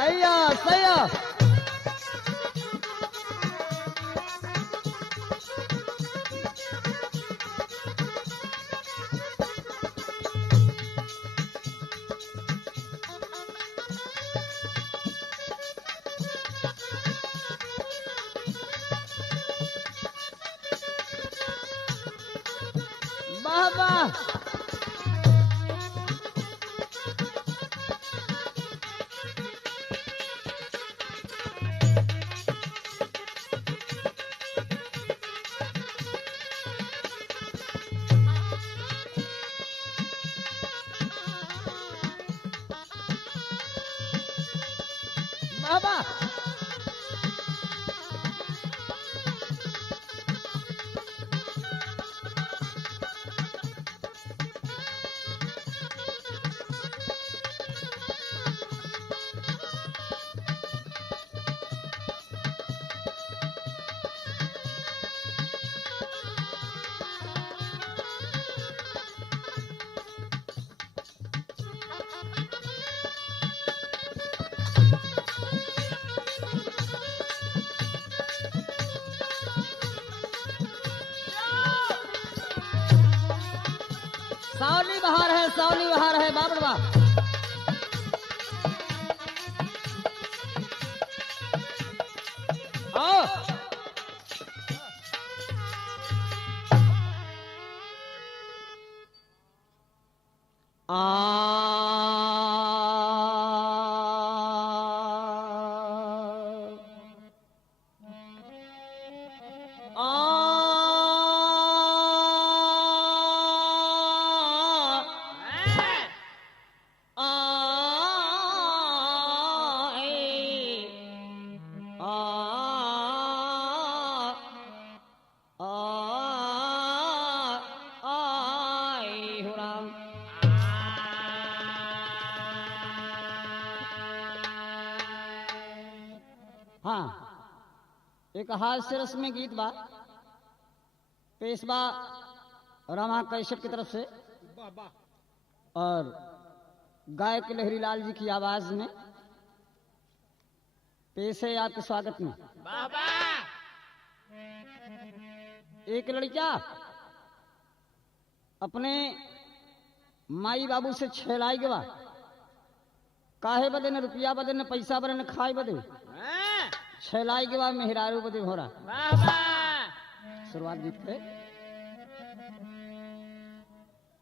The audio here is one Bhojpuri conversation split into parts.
सैया सैया वाह वाह वाह वाह सावली बहार है बाप रे बाप आओ हाँ एक हास्य रस में गीत बा पेशवा रामा कैसेट की तरफ से और गायक लहरी लाल जी की आवाज में पेश है आपके स्वागत में। एक लड़का अपने माई बाबू से छेलाई गवा काहे बदे न रुपया बदे न पैसा बदे न खाए बदे छेलाई के बाद मेहरारू बदे हो रहा शुरुआत गीत पे।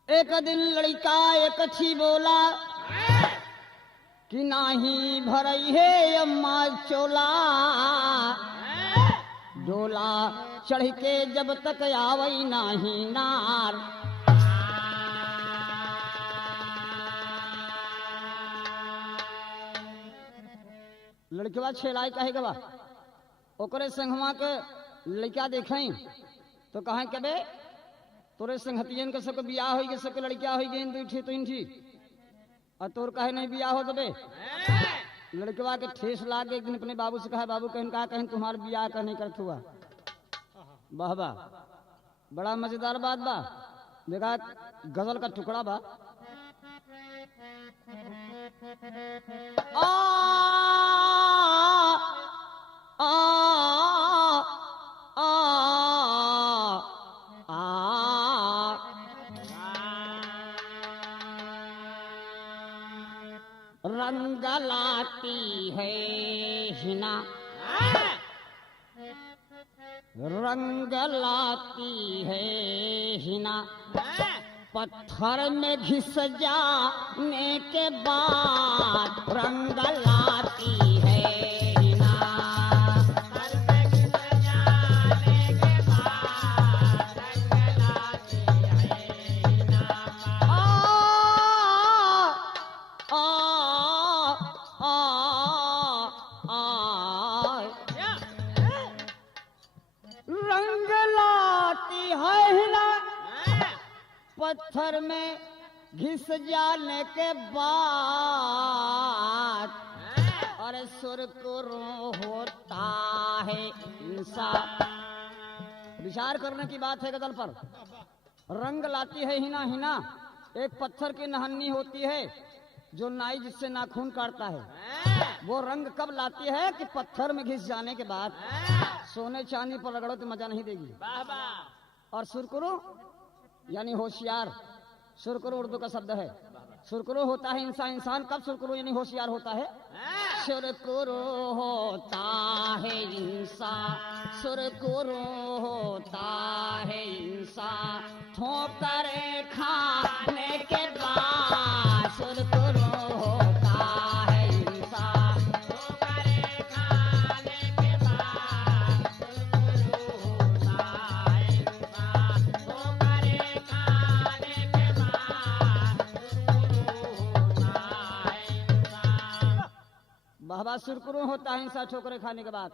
एक दिन लड़का एक अच्छी बोला कि नाही भरई है अम्मा चोला डोला चढ़ के जब तक आवई नाही नार। लड़कवा छेलाई कहे गवा ओकरे संगवा के लड़का देखें तो कहें कबे तोरे संगतियन के सबके बियाह हो गए सबके लड़किया हो गई दू थी तीन थी और तोर कहे नहीं बियाह हो तबे लड़कवा के ठेस लाग एक दिन अपने बाबू से कहा बाबू कहन कहा कहन तुम्हारा बियाह का नहीं करत हुआ। वाह वाह बड़ा मजेदार बात बा देखा गजल का टुकड़ा बा। रंग लाती है हिना रंग लाती है हिना पत्थर में घिस जाने के बाद रंग लाती है हिना। रंग लाती है हिना पत्थर में घिस जाने के बाद और सुरकुरू होता है इंसान। विचार करने की बात है गजल पर। रंग लाती है हिना हिना एक पत्थर की नहन्नी होती है जो नाई जिससे नाखून काटता है वो रंग कब लाती है कि पत्थर में घिस जाने के बाद। सोने चांदी पर रगड़ो तो मजा नहीं देगी। और सुरकुरु यानी होशियार, सुरकुरु उर्दू का शब्द है। सुरकुरु होता है इंसान, इंसान कब सुरकुरु यानी होशियार होता है? सुरकुरु होता है इंसान, सुरकुरु होता है इंसान ठोकर खाने के बाद। सुरकुरु होता है इंसान ठोकर खाने के बाद। सुरकुरु होता है इंसान ठोकर खाने के बाद। बाबा सुरकुरु होता है इंसान ठोकरे खाने के बाद।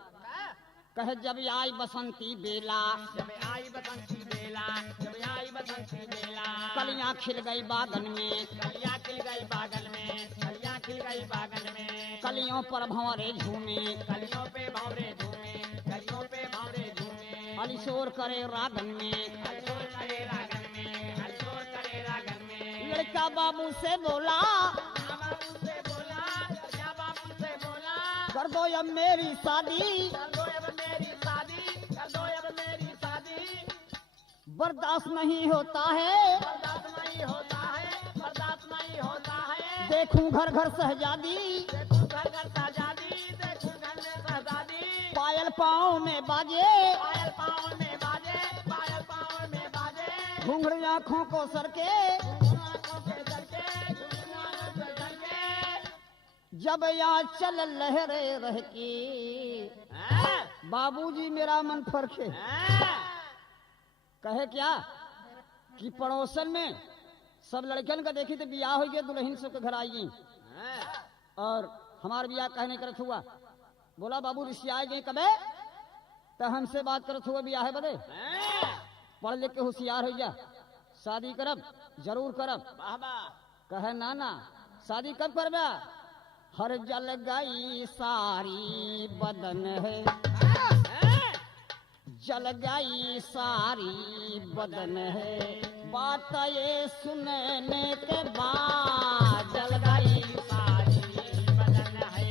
कहे जब आई बसंती बेला, जब आई बसंती बेला, जब आई बसंती बेला, कलियां खिल गई बागन में, कलियां खिल गई बागन में, कलियां खिल गई बागन में, कलियों पर भंवरे झूमे, कलियों पे भंवरे झूमे, कलियों पे भंवरे झूमे, अलिशोर करे रागन में, हलचोल करे रागन में, हलचोल करे रागन में। लड़का बाबू से बोला बाबू से बोला, या बाबू से बोला, कर दो अब मेरी शादी, कर दो अब मेरी शादी, कर दो अब मेरी शादी। बर्दाश्त नहीं होता है, बर्दाश्त नहीं होता है, बर्दाश्त नहीं होता है। देखूं घर घर सहजादी, देखूं घर घर सहजादी, देखूं घर में सहजादी। पायल पाँव में बाजे, पायल पाँव में बाजे, पायल पाँव में बाजे। घुंघरू आँखों को सरके, आँखों से करके, आँखों से करके। जब यहाँ चल लहरे रह की। बाबूजी मेरा मन फरके। कहे क्या कि पड़ोसन में सब लड़कियन का देखी तो बियाह हो गया, दुल्हन सबके घर आई गई और हमार बियाह कहने करत हुआ। बोला बाबू रिश्ते गए कबे? तो हमसे बात करत हुआ बियाह बदे। पढ़ लिख के होशियार हो जा, शादी करब जरूर करब। कहे ना ना शादी कब करबा? हर जल गई सारी बदन है, जल गई सारी बदन है, बात ये सुनने के बाद। जल गई सारी बदन है,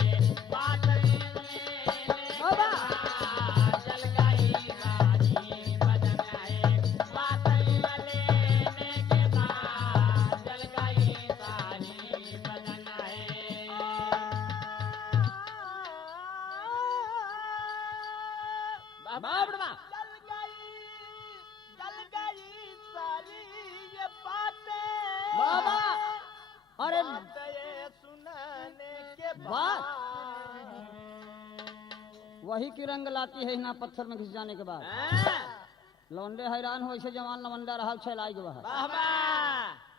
बात ये सुनने के बाद। जल गई सारी बदन है, बात ये लेने के बाद। जल गई सारी बदन है। जल गई सारी ये बातें। बाबा अरे बात ये सुनने के बाद बाद। वही की रंग लाती है ना पत्थर में घिस जाने के बाद। लौंडे हैरान हो ऐसे जवान लवंडा रहा छैलाई के बाहर।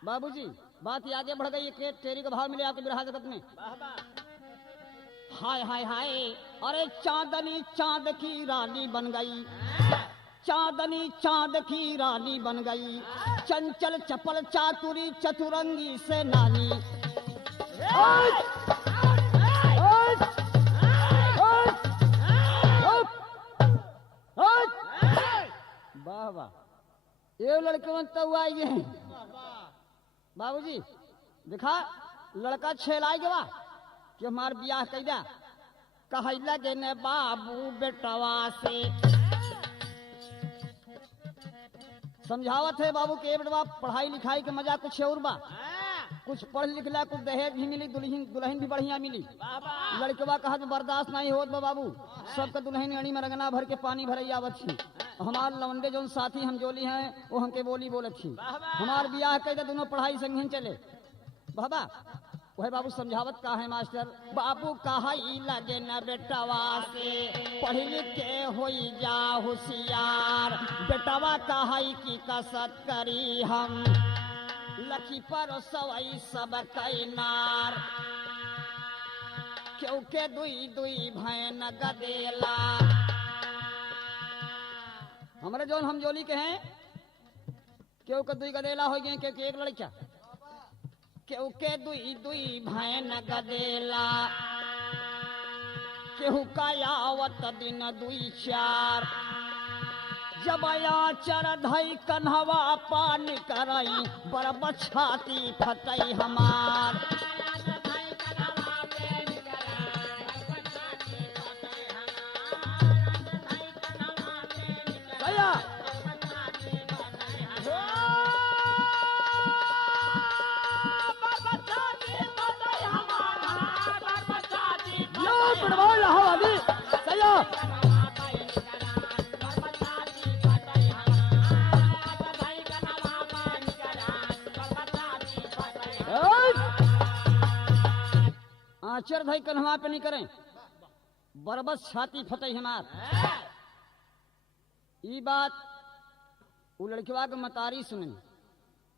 बाबूजी बात ये आगे बढ़ गई कि टेरी का भाव मिले आपके बिरहा जगत में। हाय हाय हाय अरे चांदनी चांद की रानी बन गई, चांदनी चांद की रानी बन गई, चंचल चपल चातुरी चतुरंगी से नानी। वाह वाह ये लड़के बनता हुआ आई है। बाबूजी दिखा लड़का छेलाई गवा कि हमार बियाह कैदा। कहे लगे ने बाबू बेटवा से समझावत है बाबू के बेटवा पढ़ाई लिखाई के मजा कुछ और बा। कुछ पढ़ लिख ला, कुछ दहेज भी मिली, दुल्हन भी बढ़िया मिली। लड़कवा कहा तो बर्दाश्त नहीं होत बा बाबू, सबका दुल्हन अड़ी में रंगना भर के पानी भरई आवत थी। हमार लवंडे जो साथी हम जोली हैं वो हमके बोली बोलत थी। हमार बियाह कह दोनों पढ़ाई संग चले। बाबा वह बाबू समझावत का है मास्टर। बाबू कहा लगे न बेटवा से पढ़ लिख के होई जा होशियार। बेटवा कहा की कसरत करी हम लखी पर सवई सब कैनार। क्यों के दुई दुई भैन गदेला। हमारे जो हम जोली के हैं क्यों के दुई गदेला हो गए क्योंकि एक लड़का। क्यों के दुई दुई भैन गदेला। केहू का आवत दिन दुई चार। जब आचर धई कन्हवा पानी करई बरब छाती फटई हमार। पिटवाओ इलाहाबादी सही है। आचर भाई कन्हवा पे नहीं करें, बरबस छाती फटे हमार। ई बात उ लड़कवा के मतारी सुनी,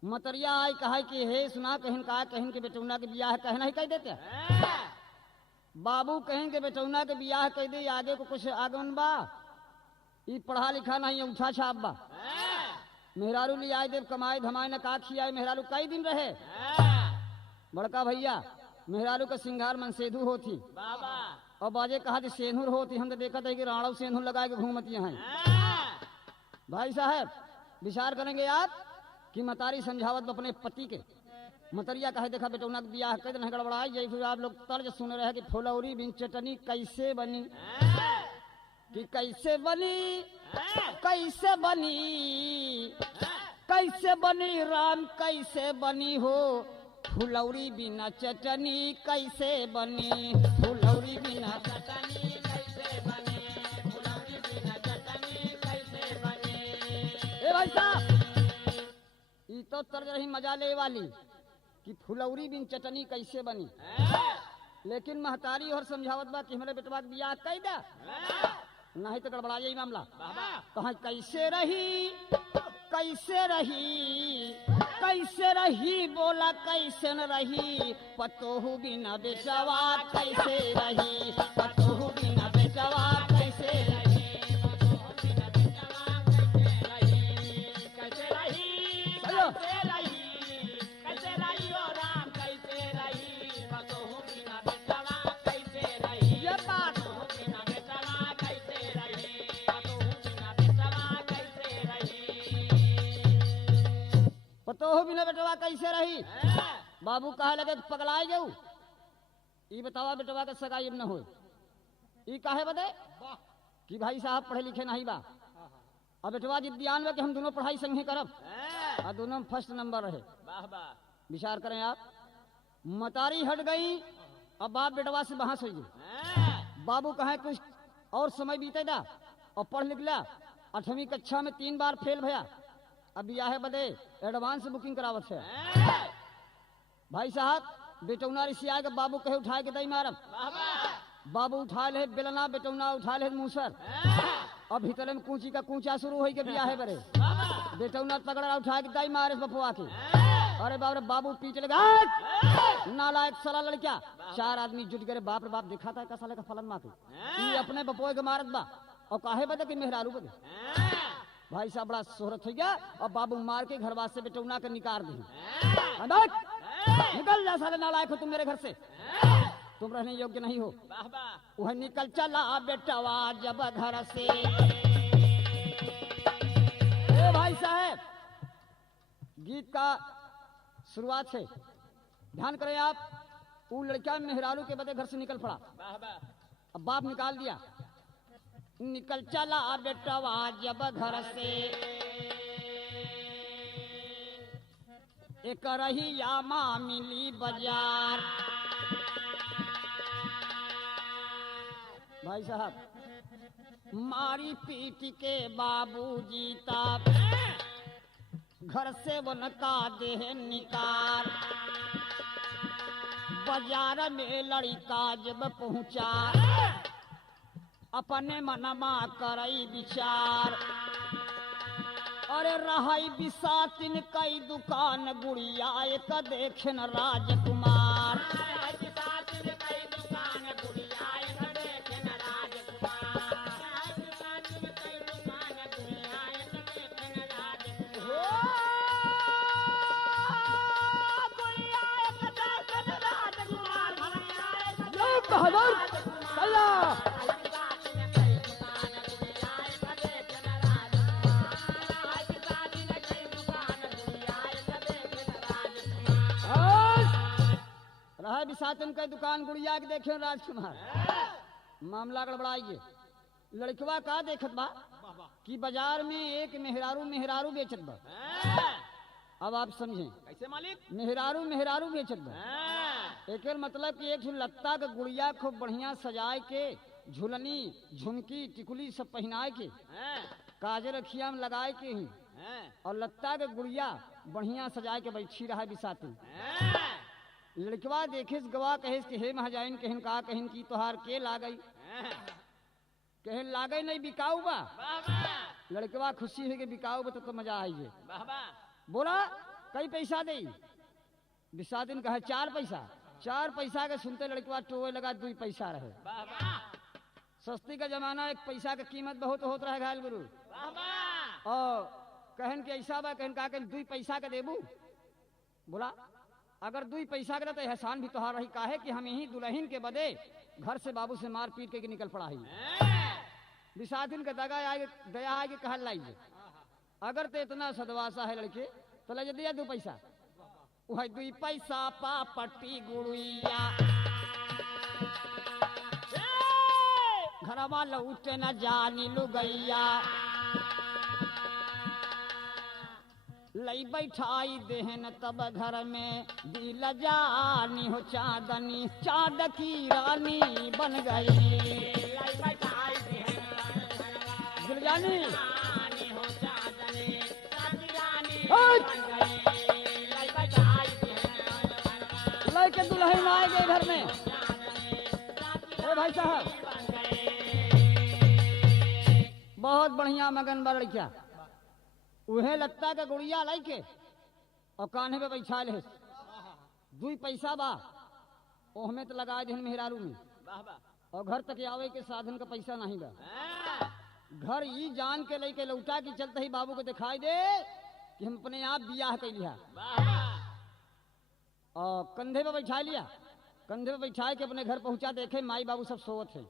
मतरिया आई कहा कि हे सुना कहन का कहन के बेटौना के बियाह कहना ही कह देते। बाबू कहें के बेटौना के बियाह कह दे, आगे को कुछ आगमन बा, ई पढ़ा लिखा नहीं उठा छाप बा। मेहरारू ले आए देव कमाए धमाए न का खियाए, मेहरारू कई दिन रहे। बड़का भैया मेहरारू का सिंगार मन सेधु होती और बाजे कहा कि सेनुर होती, हम तो देखा था कि राणव सेनुर लगा के घूमती हैं। भाई साहब विचार करेंगे आप कि मतारी समझावत अपने पति के, मतरिया कहे देखा बेटौना के बियाह कह नहीं गड़बड़ाई जाई। फिर आप लोग तर्ज सुन रहे हैं कि फुलौरी बिन चटनी कैसे बनी, कि कैसे बनी कैसे बनी कैसे बनी राम कैसे बनी हो, फुलौरी बिना चटनी कैसे बनी, फुलौरी बिना चटनी कैसे बनी, फुलौरी बिना चटनी कैसे बनी। ए भाई साहब ये तो तर्ज रही मजा ले वाली कि फुलौरी बिन चटनी कैसे बनी, लेकिन महतारी और समझावत बा कि हमारे बेटवा के बियाह कह दे, नहीं तो गड़बड़ा जाई मामला। कहा कैसे रही कैसे रही कैसे रही, बोला कैसे न रही, पतोहू बिना बेटवा कैसे रही, पतोहू बिना बेटवा कैसे रही, पतोहू बिना बेटवा कैसे रही, कैसे रही कैसे रही ओ राम कैसे रही, पतोहू बिना बेटवा कैसे रही, ये बात बिना बेटवा कैसे रही, पतोहू बिना बेटवा कैसे रही, पतोहू बिना बेटवा कैसे रही। बाबू कहा लगे पगलाए जाऊ, ई बतावा बेटवा के सगाई न हो, ई काहे बदे कि भाई साहब पढ़े लिखे नहीं बा, अब बेटवा जिद्दियान में कि हम दोनों पढ़ाई संग ही करब और दोनों में फर्स्ट नंबर रहे। विचार करें आप, मतारी हट गई, अब बाप बेटवा से बहस हो गई। बाबू कहे कुछ और समय बीते दा और पढ़ लिख ला, 8वीं कक्षा में 3 बार फेल भया, अब बियाह बदे एडवांस बुकिंग करावत है। भाई साहब बेटौना रिसिया के बाबू कहे उठाए के दई मारब, बाबू उठा ले बेलना, बेटौना उठा ले मूसर, अब भीतर में कूची का कूचा शुरू हो के बियाह बरे, बेटौना तगड़ा उठा के दई मारे बपुआ के। अरे बाप रे बाबू पीट लगा, नालायक साला लड़का। 4 आदमी जुट गए, बाप रे बाप दिखा था का साले का फलन माँ के, ये अपने बपुआ के मारत बा और काहे बदे कि मेहरारू बदे। भाई साहब बड़ा शोहरत हो गया और बाबू मार के घर वास्ते बेटौना के निकाल दी, निकल जा साले नालायक हो तुम मेरे घर से, तुम रहने योग्य नहीं हो। वह निकल चला बेटवा जब घर से। ए भाई साहब गीत का शुरुआत है, ध्यान करें आप। वो लड़का मेहरारू के बदे घर से निकल पड़ा, अब बाप निकाल दिया, निकल चला बेटवा जब घर से, एक रहिया माँ मिली बाजार। भाई साहब मारी पीट के बाबू जीता, घर से वन का देह निकाल, बाजार में लड़का जब पहुंचा, अपने मनमा करई विचार, अरे रहाई बिसातिन कई दुकान गुड़िया एक देखेन राजकुमार, रहा बिसातन का दुकान गुड़िया के देखे राजकुमार। मामला गड़बड़ाइए, लड़कवा का देखत बा कि बाजार में एक मेहरारू बेचत बा। अब आप समझें कैसे मालिक, मेहरारू बेचत बा। एक मतलब कि एक ठो लत्ता के गुड़िया खूब बढ़िया सजाए के झुलनी झुमकी टिकुली सब पहनाए के काजर अखिया में लगाए के ही और लत्ता के गुड़िया बढ़िया सजाए के बैठी रहा बिसाती। लड़कवा देखे गवा कहे कि हे महाजाइन कहन का कहन की तोहार के ला गई कहन लागे नहीं बिकाऊ बा। लड़कवा खुशी है कि बिकाऊ बा तो मजा आई है। बोला कई पैसा दे बिसातिन कहे 4 पैसा। 4 पैसा के सुनते लड़कवा टोए लगा 2 पैसा रहे। सस्ती का जमाना 1 पैसा की कीमत बहुत होत रहे घायल गुरु। और कहन के ऐसा बा कहन का 2 पैसा के देबू। बोला अगर 2 पैसा के तो एहसान भी तोहार रही काहे कि हम यही दुल्हन के बदे घर से बाबू से मार पीट के निकल पड़ा ही। बिसातिन का दया आगे कहल लाइए अगर तो इतना सदवासा है लड़के तो ले दिया 2 पैसा। वही 2 पैसा पापटी गुड़िया घरवा लौट न जानी लुगैया लई बैठाई देहन तब घर में दिल जानी हो चांदनी चांद की रानी बन गई। दिल जानी लई के दुल्हन आए गए घर में। ओ भाई साहब बहुत बढ़िया मगन बा लड़किया उहे लत्ता का गुड़िया लाई के और कान्हे पे बैठा ले 2 पैसा बा ओहमे तो लगा दिन मेहरारू में और घर तक आवे के साधन का पैसा नहीं बा। घर ई जान के लेके लौटा के चलते ही बाबू को दिखाई दे कि हम अपने आप बियाह कर लिया और कंधे पे बैठा लिया। कंधे पे बैठा के अपने घर पहुंचा देखे माई बाबू सब सोवत हैं।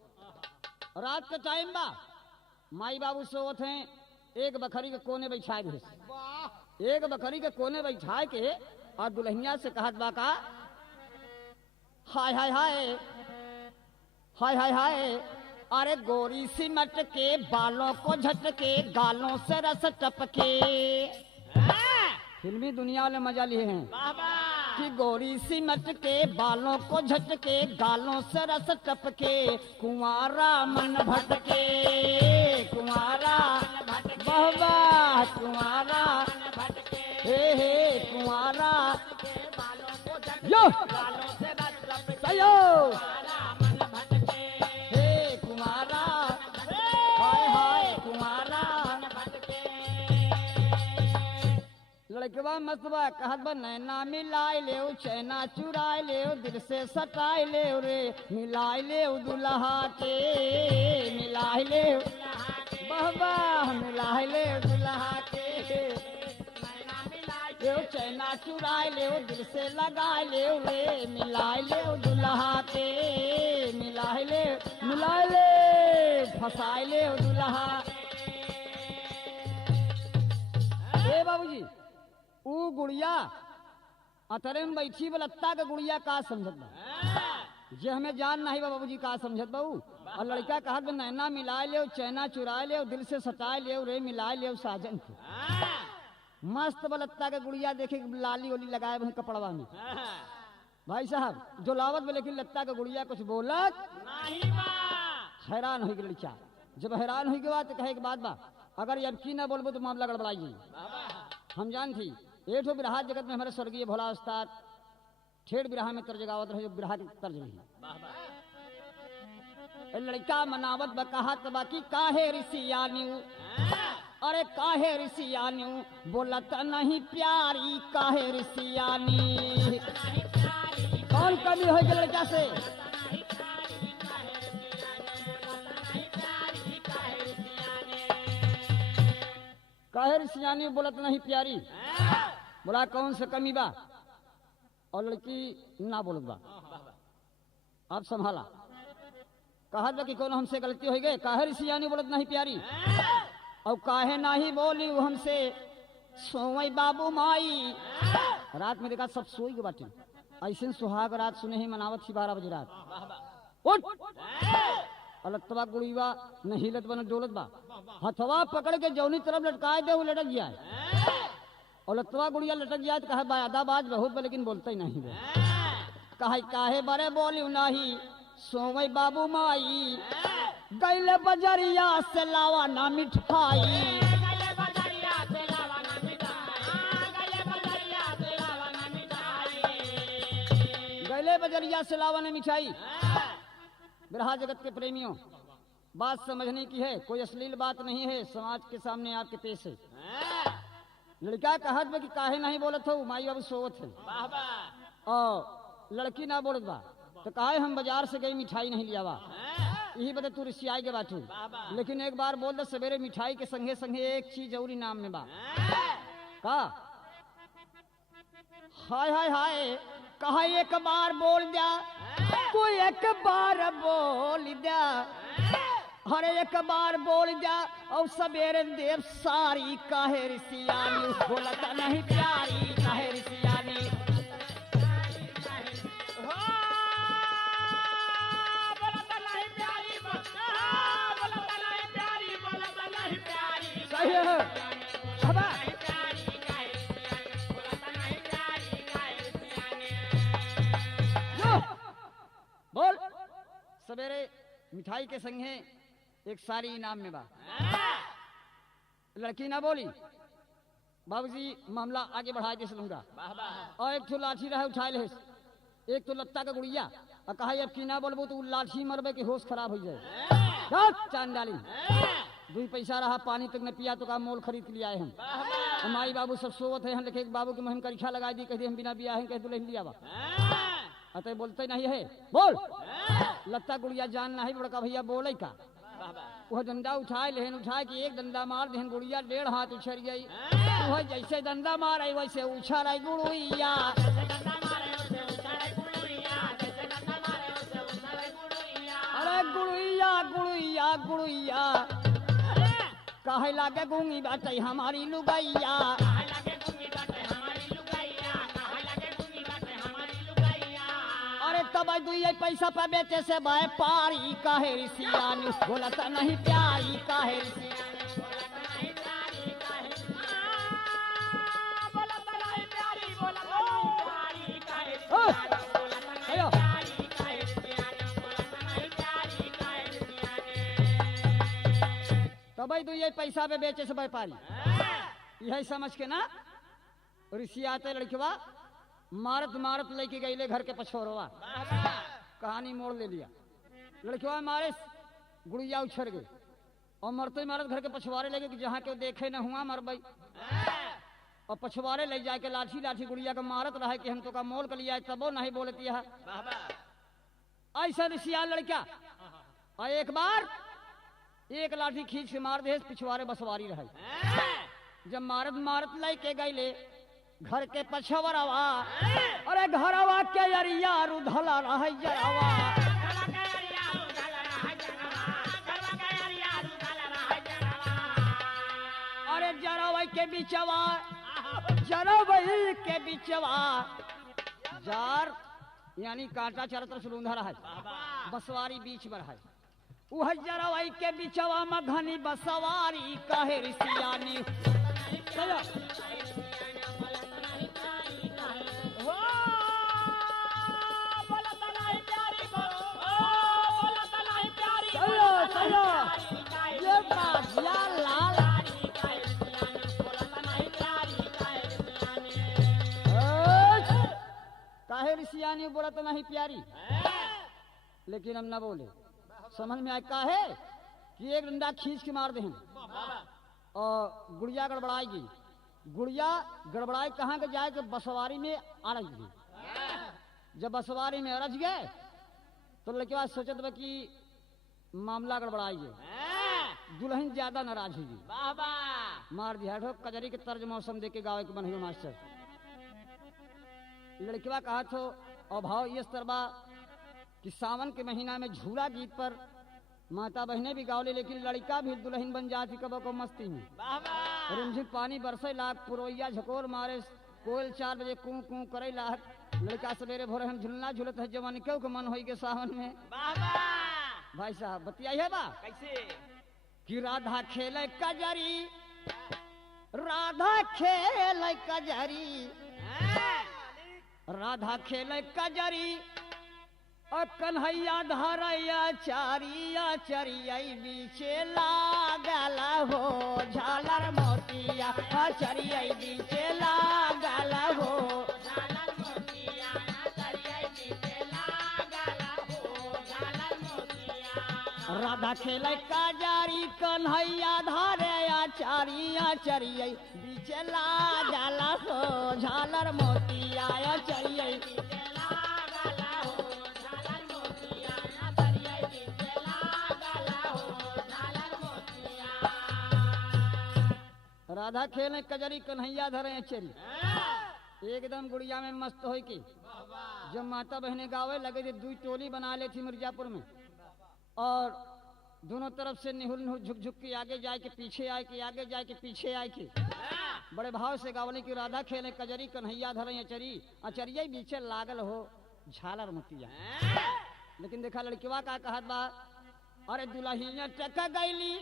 रात का टाइम बा माई बाबू सोवत हैं। एक बकरी के कोने बैठा दे एक बकरी के कोने बैठा के और दुल्हनिया से कहत बा का हाय हाय हाय हाय हाय हाय अरे गोरी सिमट के बालों को झटके गालों से रस टपके। फिल्मी दुनिया वाले मजा लिए हैं कि गोरी सिमट के बालों को झटके गालों से रस टपके कुंवारा मन भटके कुंवारा बहबा कुंवारा हे कुंवारा यो सयो हे कुंवारा हाय हाय कुंवारा। लड़कवा मस्तबा कहत बा नैना मिलाए ले चैना चुराए ले दिल से सटाए ले रे मिलाए ले दुल्हा के मिलाए ले बहबा मिलाए ले दुल्हा के ले चैना चुराए ले दिल से लगाए ले रे मिलाए ले दुल्हा के मिलाए ले फसाए ले दुल्हा। ए बाबूजी ऊ गुड़िया अतरे में बैठी लत्ता के गुड़िया का समझत बा जे हमें जान नहीं बा बाबूजी का समझत बा और लड़का कहत बा नैना मिलाए ले चैना चुराए ले दिल से सटाए ले रे मिलाए ले साजन के। मस्त लत्ता के गुड़िया देखे लाली ओली लगाए भाई कपड़वा में। भाई साहब जो लावत में लेकिन लत्ता के गुड़िया कुछ बोलत नहीं बा। हैरान हो गई लड़का। जब हैरान हो गया तो कहे के बात बा अगर अब की ना बोलबो तो मामला गड़बड़ाई। हम जान थी एक ठो बिरहा जगत में हमारे स्वर्गीय भोला उस्ताद ठेठ बिरहा में तर्जगावत रहे जो बिरहा की तर्ज नहीं। लड़का मनावत बकाहत बाकी काहे ऋषियानियू अरे काहे ऋषियानियू बोलत नहीं प्यारी काहे ऋषियानी। कौन कमी हो गई लड़का से काहे ऋषियानी बोलत नहीं प्यारी। बोला कौन से कमी बा और लड़की ना बोलत बा। आप संभाला कहत बा कि कौन हमसे गलती हो गई काहे ऋषियानी बोलत नहीं प्यारी और काहे नाही बोली वो हमसे सोई बाबू माई। रात में देखा सब सोई के बाटी ऐसे सुहाग रात सुने ही मनावत थी 12 बजे रात। उठ अलतवा गुड़ीवा न हिलत बा न डोलत बा हथवा पकड़ के जौनी तरफ लटकाए दे वो लटक गया और लतवा गुड़िया लटक गया तो कहा बादाबाज बहुत बा लेकिन बोलता ही नहीं बा। कहे काहे बरे बोलू नहीं सोवई बाबू माई गैले बजरिया से लावा ना मिठाई गले बजरिया से लावा ना मिठाई गले बजरिया से लावा ना मिठाई गैले बजरिया से लावा ना मिठाई। बिरहा जगत के प्रेमियों, बात समझने की है, कोई अश्लील बात नहीं है, समाज के सामने आपके पेश है। लड़का कहत बा कि काहे नहीं बोलत हो माई बाबू सोवत है वाह वाह और लड़की ना बोलत बा तो काहे हम बाजार से गई मिठाई नहीं लियावा यही बता तू रिसियाई के बातू। लेकिन एक बार बोल दे सवेरे मिठाई के संगे संगे एक चीज और नाम में बा का हाय हाय हाय कहा एक बार बोल दिया कोई एक बार बोल दिया हरे एक बार बोल दिया और सवेरे देव सारी काहे रिसियानी बोलता नहीं प्यारी काहे रिसियानी सही है अब बोल सवेरे मिठाई के संगे एक सारी इनाम में बा। लड़की ना बोली बाबूजी मामला आगे बढ़ा के चलूंगा और एक तो लाठी रहे उठा ले एक तो लत्ता का गुड़िया और कहा अब की ना बोलबो तो लाठी मरबे के होश खराब हो जाए चांद डाली 2 पैसा रहा पानी तक न पिया तो का मोल खरीद के लिए आए हम हमारी बाबू सब सोवत है देखे बाबू के मुहिम करीक्षा लगा दी कह हम बिना बिया है कह दुल्हन लिया अतः बोलते नहीं है बोल लत्ता गुड़िया जान नहीं बड़का भैया बोले का वह डंडा उठाए लेहन उठाए कि एक डंडा मार देहन गुड़िया 1.5 हाथ उछल गई वह जैसे डंडा मारे वैसे उछल आई गुड़िया अरे गुड़िया गुड़िया गुड़िया कहे लागे गूंगी बाटे हमारी लुगैया अरे तब 2 पैसा पे बेचे से व्यापारी काहे रिसियानी बोलता नहीं प्यारी काहे तब 2 पैसा पे बेचे से व्यापारी यही समझ के ना रिसियाते लड़कवा मारत मारत लेके गईले घर के पछोरवा कहानी मोड़ ले लिया लड़कवा मारे गुड़िया उछड़ गई और मरते मारत घर के पछवारे लगे कि जहाँ के देखे न हुआ मर गई और पछवारे ले जाके लाठी लाठी गुड़िया का मारत रहा कि हम तो का मोल कर लिया तबो नहीं बोलती है ऐसा रिसिया लड़का और एक बार एक लाठी खींच के मार दे पिछवारे बसवारी रहे जब मारत मारत लेके गईले घर के पछवरवा अरे घरवा के अरिया रुधला रह जरवा अरे जरवई के बिचवा जरवई के बिचवा जार यानी कांटा चारों तरफ लूंधा है बसवारी बीच में है वह जरवई के बिचवा में घनी बसवारी कहे रिसियानी काहे रिसियानी बोला तो नहीं प्यारी लेकिन हम ना बोले समझ में आए काहे कि एक डंडा खींच के मार दे और गुड़िया गड़बड़ाएगी गुड़िया गड़बड़ाई कहाँ के जाए कि बसवारी में अड़ज गई जब बसवारी में अड़ज गए तो लड़के बाद सोचत बा कि मामला गड़बड़ाइए दुल्हन ज्यादा नाराज होगी मार दिया ठो कजरी के तर्ज मौसम देके गावे के बन मास्टर लड़कवा कहा तो अभाव इस तरह कि सावन के महीना में झूला गीत पर माता बहने भी गावले लेकिन लड़का भी दुल्हन बन जाती कब को मस्ती में रिमझिम पानी बरसे लाख पुरोइया झकोर मारे कोयल 4 बजे कू कू करे लाख लड़का सवेरे भोरे हम झुलना झुलत है जवानी क्यों के मन होई के सावन में भाई साहब बतियाई है बा कैसे कि राधा खेले कजरी राधा खेले कजरी राधा खेले कजरी और कन्हैया धरैया चारिया चरिया बीचे लागल हो झालर मोतिया चरिया बीचे लागल हो झालर मोतिया चरिया बीचे लागल हो झालर मोतिया। राधा खेले कजरी कन्हैया धरैया चारिया चरिया बीचे लागल हो झालर मोतिया चरिया बीचे लागल हो झालर मोतिया चरिया बीचे लागल हो झालर मोतिया। राधा खेले कजरी कन्हैया धरे चरी एकदम गुड़िया में मस्त हो की जब माता बहने गावे लगे थे दुई टोली बना ले थी मिर्जापुर में और दोनों तरफ से निहुर निहुर झुक झुक के आगे जाए के पीछे आए के आगे जाए के पीछे आए के बड़े भाव से गावले की राधा खेले कजरी कन्हैया धरे चरी अचरिया बीचे लागल हो झालर मोतिया। लेकिन देखा लड़किवा का कहत बा अरे दुल्हिया टक गईली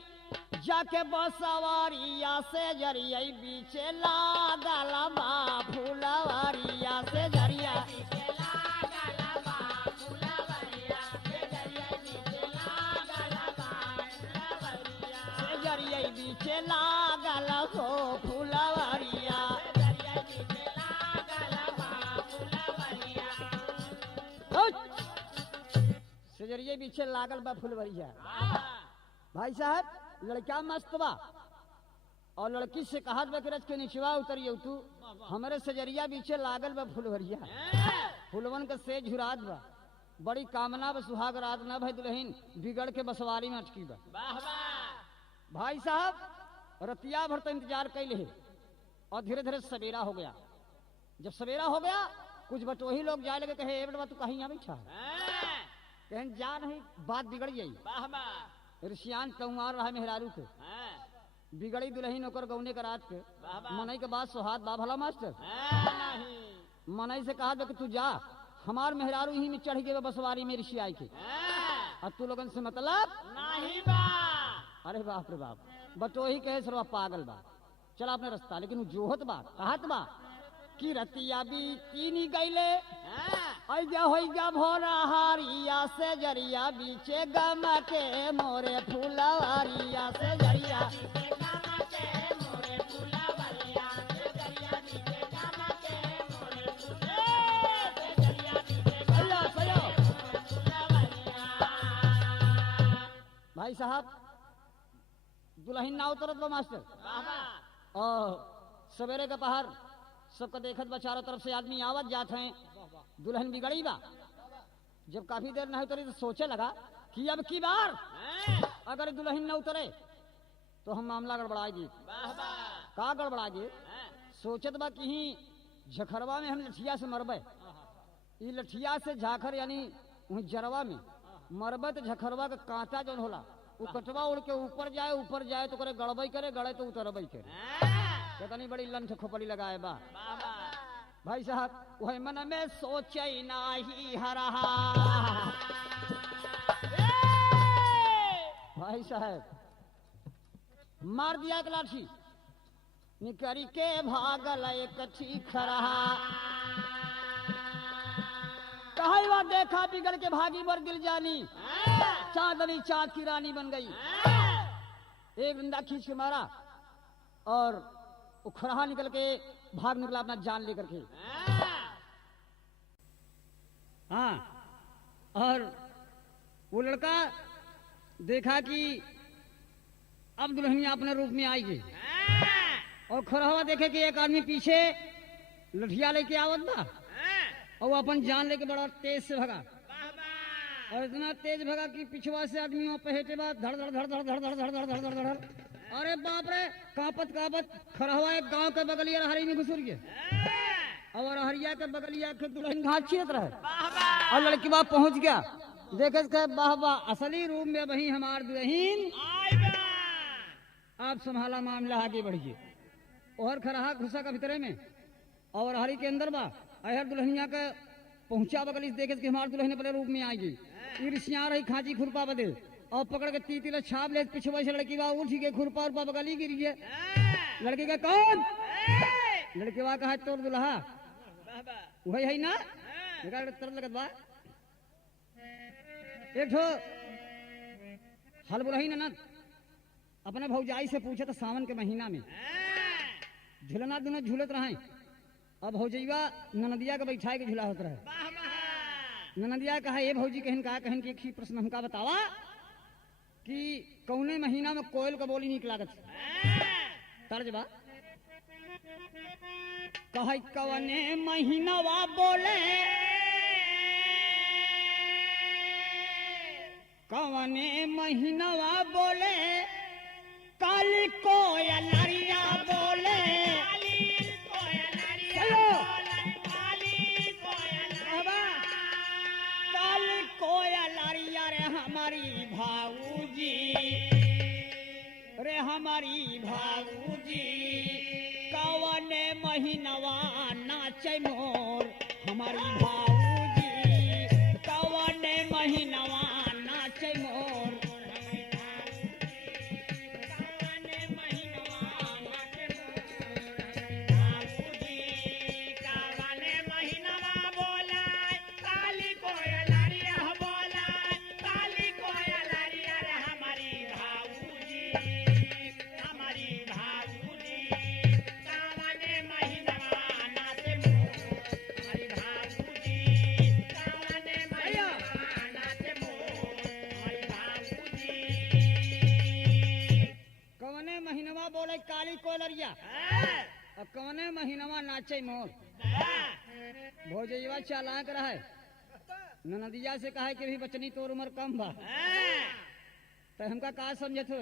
जाके बसवारिया से जरिया बीचे लागल बा फुलवारिया से जरिया बीचे लागल बा फुलवरिया से जरिया बीचे लागल बा फुलवरिया से जरिया बीचे लागल हो फुलवारिया से जरिया बीचे लागल बा फुलवरिया। से जरिया बीचे लागल बा फुलवरिया। भाई साहब लड़का मस्त बा और लड़की से कहत बा कि रच के निचवा उतरियो तू हमारे सजरिया बीचे लागल बा फुलवरिया फुलवन का से झुरात बा बड़ी कामना बा सुहाग रात न भाई दुल्हन बिगड़ के बसवारी में अटकी बा। वाह वाह। भाई साहब रतिया भर तो इंतजार कैले है और धीरे धीरे सवेरा हो गया। जब सवेरा हो गया कुछ बटोही लोग जाए लगे कहे ए बेटा तू कहीं यहाँ बैठा कहीं जा नहीं बात बिगड़ गई। वाह वाह। ऋषियान कौमार रहा मेहरारू के बिगड़ी दुल्हन ओकर गौने का रात के मनई के बाद सुहाग बा भला मास्टर नहीं मनई से कहा कि तू जा हमार मेहरारू ही में चढ़ गए बसवारी में ऋषि आई के और तू लोगन से मतलब नहीं बा। अरे बाप रे बाप बटोही कहे सरवा पागल बा चला अपने रास्ता लेकिन वो जोहत बा कहत बा कि रतिया भी तीनी गईले ऐजा होइगा भोरा हारिया से जरिया बीचे गम के मोरे फुलवारिया से जरिया भाई साहब दुल्हन ना उतरत बा मास्टर और सवेरे का पहर सबका देखत बा चारों तरफ से आदमी आवत जात हैं दुल्हन बिगड़ी बा। जब काफी देर नहीं उतरी तो सोचे लगा कि अब की बार अगर दुल्हन न उतरे तो हम मामला गड़बड़ाएगी। का गड़बड़ाएगी सोचत बा कि झखरवा में हम लठिया से मरबे ई लठिया से झाखर यानी वहीं जरवा में मरबे तो झखरवा का कांटा जौन होला वो कटवा उड़ के ऊपर जाए तो करे गड़बई करे गड़े तो उतरबई करे कितनी बड़ी लंठ खोपड़ी लगाए बा। भाई साहब वही मन में सोचे नाही हरहा भाई साहब मार दिया एक लाठी निकरी के भागल एक खरहा कहा देखा बिगड़ के भागी बर दिल जानी चांदनी चांद की रानी बन गई। एक डंडा खींच के मारा और वो खरहा निकल के भाग निकला अपना जान लेकर के। हाँ और वो लड़का देखा कि अब दुल्हनिया अपने रूप में आएगी और खरहवा देखे कि एक आदमी पीछे लठिया लेके आवत बा और वो अपन जान लेके बड़ा तेज से भगा और इतना तेज भगा कि पिछवा से आदमी वहां पहेटे बा धड़ धड़ धड़ धड़ धड़ धड़ धड़ धड़ धड़ धड़ धड़ धड़ अरे बाप रे कापत कापत खरहवा एक गांव के बगलिया हरी में घुसुर गए और हरिया के बगलिया के दुल्हन घाट छिड़त रहे और लड़की बाप पहुंच गया देखे वाह वाह असली रूप में वही हमार दुल्हन आप संभाला मामला आगे बढ़िए और खरहा घुसा का भीतरे में और हरी के अंदर बा अहर दुल्हनिया के पहुंचा बगली देखे कि हमार दुल्हन अपने रूप में आएगी ईर्ष्या रही खांची खुरपा बदे और पकड़ के तीतिला छाप ले पिछवा से लड़की बा उठ के खुरपा उरपा बगली गिर गए लड़की का कौन लड़की बा कहा तोर दुल्हा वही है ना एकरा तरफ लगत बा एक ठो हल बुलही ननद अपने भौजाई से पूछे तो सावन के महीना में झूलना दोनों झूलत रहे अब भौजैया ननदिया के बैठाए के झूला होत रहे ननदिया कहा ये भौजी कहन कि एक ही प्रश्न हमका बतावा कि कौने महीना में कोयल का बोली निक लागत तर्ज बा कहे कवने महीनावा बोले कवने महीनावा बोले काली कोयलरिया बोले काली कोयलरिया रे हमारी भाऊजी कवने महीनवा नाचे मोर हमारी भाऊजी कवने महीनवा नाचे मोर कवने महीनवा नाचे भाऊजी कवने महीनवा बोला काली कोयलरिया बोला काली कोयलरिया रे हमारी भाऊजी कवने महीनवा नाचे मोर हमारी भाऊजी कवने महीनवा नाचे मोर हमारी भाऊजी कवने महीनवा बोले काली कोयलरिया और कवने महीनवा नाचे मोर भौजैया चालाक रहे ननदिया से कहा कि भी बचनी तोर उम्र कम बा तो हमका का समझत हो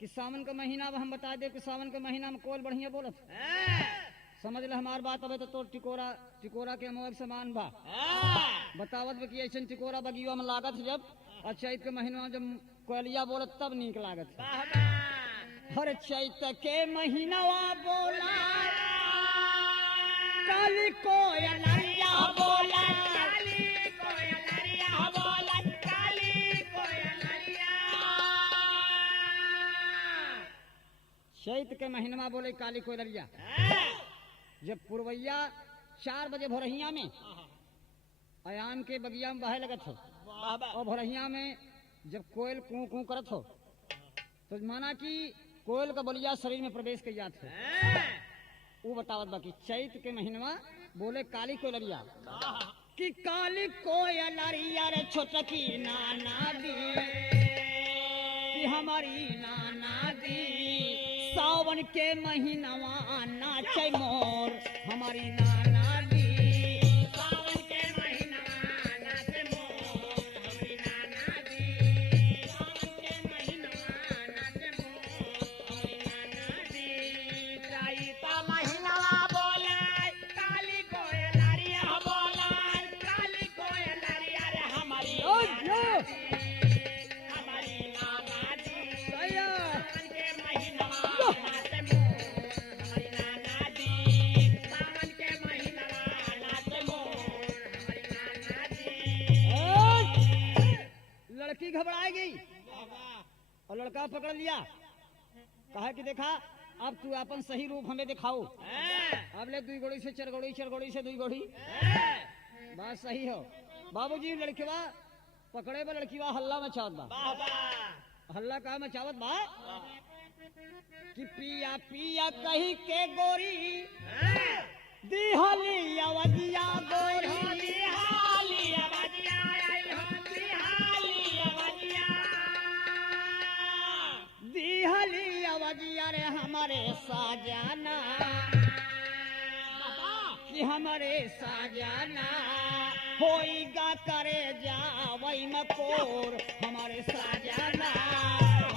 कि सावन का महीना हम बता दे कि सावन के महीना में कोयल बढ़िया बोलत समझ ले हमार बात अब तो तोर टिकोरा के मोह समान बा बतावत कि ऐसा टिकोरा बगिया में लागत जब और चैत के महीना में जब कोयलिया बोलत तब नीक लागत हर चैत के महीनावा बोला काली कोयलरिया बोला काली कोयलरिया बोला काली कोयलरिया चैत के महीना बोले काली कोयलरिया जब पुरवैया 4 बजे भोरहिया में आयाम के बगिया में बहे लगत हो और भोरहिया में जब कोयल कू कू करत हो तो माना कि कोयल का बलिया शरीर में प्रवेश कर जात है वो बतावत बाकी चैत के महीनवा बोले काली कोयलरिया कि काली कोयलरिया रे छोटकी नाना दी कि हमारी नाना दी सावन के महीनवा नाचे मोर हमारी नाना दी सावन के महीनवा नाचे मोर हमारी नाना दी सावन के महीनवा नाचे मोर हमारी नाना दी चैत महीनवा बोले काली कोयलरिया बोले काली कोयलरिया रे हमारी हमारी नाना दी सावन के महीनवा नाचे मोर हमारी नाना दी सावन के महीनवा नाचे मोर हमारी नाना दी लड़की घबरा गई और लड़का पकड़ लिया कहा कि देखा अब तू अपन सही रूप हमें दिखाओ अब ले 2 गोड़ी से 4 गोड़ी 4 गोड़ी से 2 गोड़ी बात सही हो बाबूजी लड़कीवा पकड़े बा लड़कीवा हल्ला मचावत बा हल्ला का मचावत बा कि पिया पिया कही के गोरी दिहली अवदिया गोरी दिहली अवदिया आई हो दिहली अवदिया दिहली अवदिया रे हमारे साजाना कि हमारे साजाना होइगा करे जावई मकोर हमारे साजाना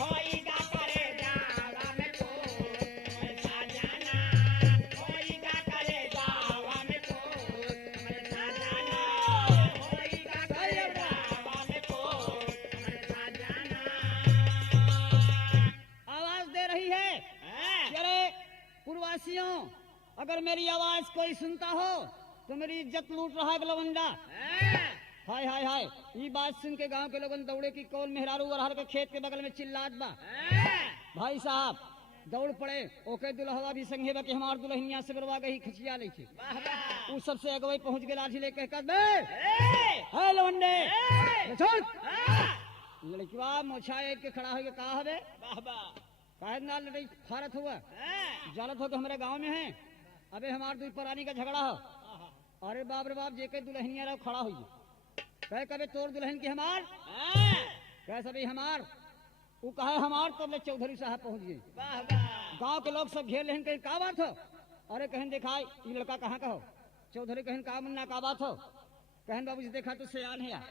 होइगा करे जावा में कोर हमारे साजाना होइगा करे जावा में कोर हमारे साजाना होइगा करे जावा में कोर हमारे साजाना आवाज दे रही है अरे पूर्ववासियों अगर मेरी आवाज कोई सुनता हो तो मेरी इज्जत लूट रहा है लवंडा हाय हाय हाय ये बात सुन के गांव के लोगन दौड़े की कौन मेहरारू अरहर के खेत के बगल में चिल्लात बा भाई साहब दौड़ पड़े ओके दुल्हवा भी संगे बा कि हमार दुल्हनिया से बरवा गई खिचिया ले छे उ सबसे अगवे पहुंच के लाठी लेके कह बे हे लवंडे छोड़ लड़कीवा मोछा एक के खड़ा होके कहा हबे काहे ना लड़ाई फारत हुआ जानत हो कि हमारे गांव में है अबे हमार दुई परानी का झगड़ा हो अरे बाप रे बाप जेके दुल्हनिया रहो खड़ा हुई कहे कबे तोर दुल्हन की हमार कहे सभी हमार वो कहे हमार तो ले चौधरी साहब पहुंच गए गांव के लोग सब घेर लेहन कहीं का बात हो अरे कहन देखा ये लड़का कहाँ का हो चौधरी कहन का मुन्ना का बात हो कहन बाबू जी देखा तो सियान है यार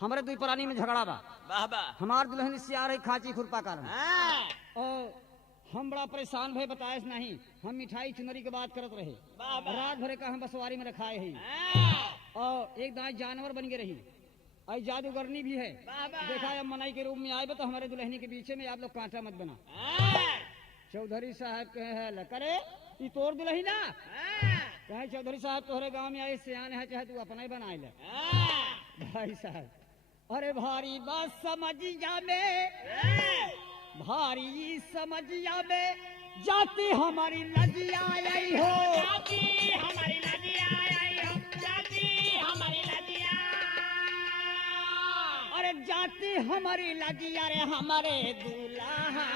हमारे दुई परानी में झगड़ा बा हमार दुल्हन सियार है खाची खुरपा कारण और हम बड़ा परेशान भय बताए नहीं हम मिठाई चुनरी के बात करत रहे रात भरे का हम बसवारी में रखाए है और एक दाई जानवर बन के रही आई जादूगरनी भी है देखा अब मनाई के रूप में आए तो हमारे दुल्हनी के बीच में आप लोग कांटा मत बना चौधरी साहब कहे है करे ये तोर दुल्ही ना कहे चौधरी साहब तोहरे गांव में आए सियान है चाहे तू अपना ही बनाए ले भाई साहब अरे भारी बात समझिया में भारी समझिया में जाती हमारी लजिया आई हो जाती हमारी लजिया आई हो जाती हमारी लजिया अरे जाती हमारी लजिया रे हमारे दूल्हा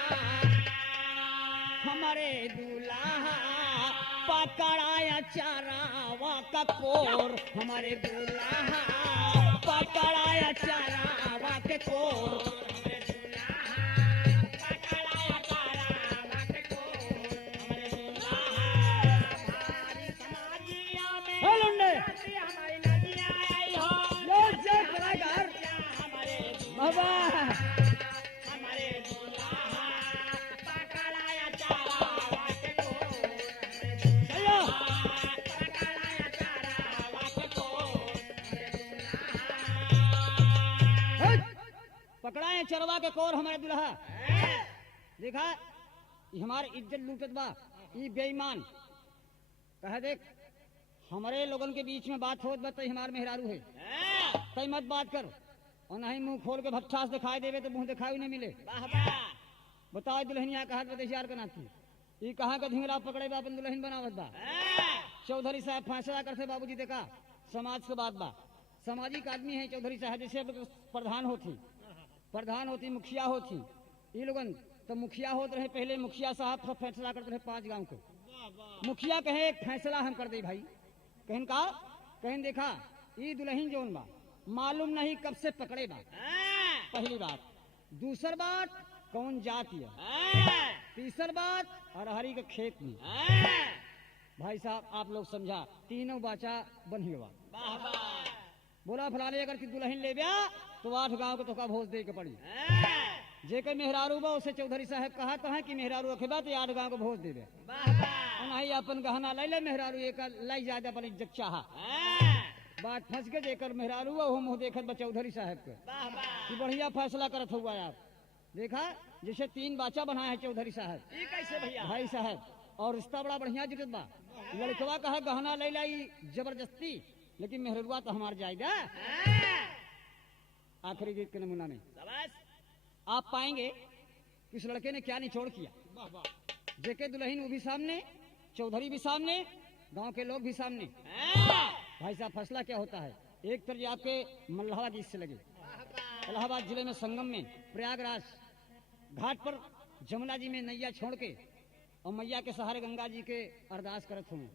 पकड़ाया चारावा का कोर हमारे दूल्हा पकड़ाया चारावा के कोर बाबा हमारे दूल्हा पकड़ाया चारावा के कोर चलो पकड़ाया चारावा के कोर पकड़ाए चरवा के कोर हमारे दुल्हा देखा ये हमारे इज्जत लूटत बा ये बेईमान कह देख हमारे लोगन के बीच में बात होत बा तो हमार मेहरारू है तई मत बात कर और नहीं मुंह खोल के भट्ठास दिखाई देवे तो मुंह दिखाई नहीं मिले बताओ दुल्हनिया कहा यार का नाती ये कहाँ का धिंगरा पकड़े बा अपन दुल्हन बनावत बा चौधरी साहब फैसला करते बाबूजी देखा समाज के बात बा सामाजिक आदमी है चौधरी साहब जैसे प्रधान होती मुखिया होती ये लोगन तो मुखिया होते रहे पहले मुखिया साहब सब फैसला करते रहे 5 गांव को मुखिया कहे एक फैसला हम कर दे भाई कहन का कहन देखा ये दुल्हन जोन बा मालूम नहीं कब से पकड़े बा पहली बात दूसर बात कौन जाति है तीसर बात अरहरी के खेत में भाई साहब आप लोग समझा तीनों बाचा बन ही बोला फलाने अगर की दुल्हन ले गया तो 8 गांव को तो का भोज दे के पड़ी जेकर मेहरारू बा उसे चौधरी साहब कहा तो है कि मेहरारू रखेबा तो 8 गांव को भोज देवे नहीं अपन गहना ले ले मेहरारू एक लाई जाए अपन इज्जत चाहा बात फंस के जेकर मेहरारू वो मुंह देखत बा चौधरी साहब के कि बढ़िया फैसला करत हुआ आप देखा जैसे 3 बाचा बनाया है चौधरी साहब ये कैसे भैया भाई साहब और रिश्ता बड़ा बढ़िया जुटत बा लड़कवा कहा गहना ले लाई जबरदस्ती लेकिन मेहरुआ तो हमार जाएगा आखिरी गीत के नमूना में आप पाएंगे कि इस लड़के ने क्या निचोड़ किया जेके दुल्हन वो भी सामने चौधरी भी सामने गांव के लोग भी सामने भाई साहब फैसला क्या होता है एक तरफ आपके मल्लाहाबाद से लगे इलाहाबाद जिले में संगम में प्रयागराज घाट पर जमुना जी में नैया छोड़ के और मैया के सहारे गंगा जी के अरदास करत हूँ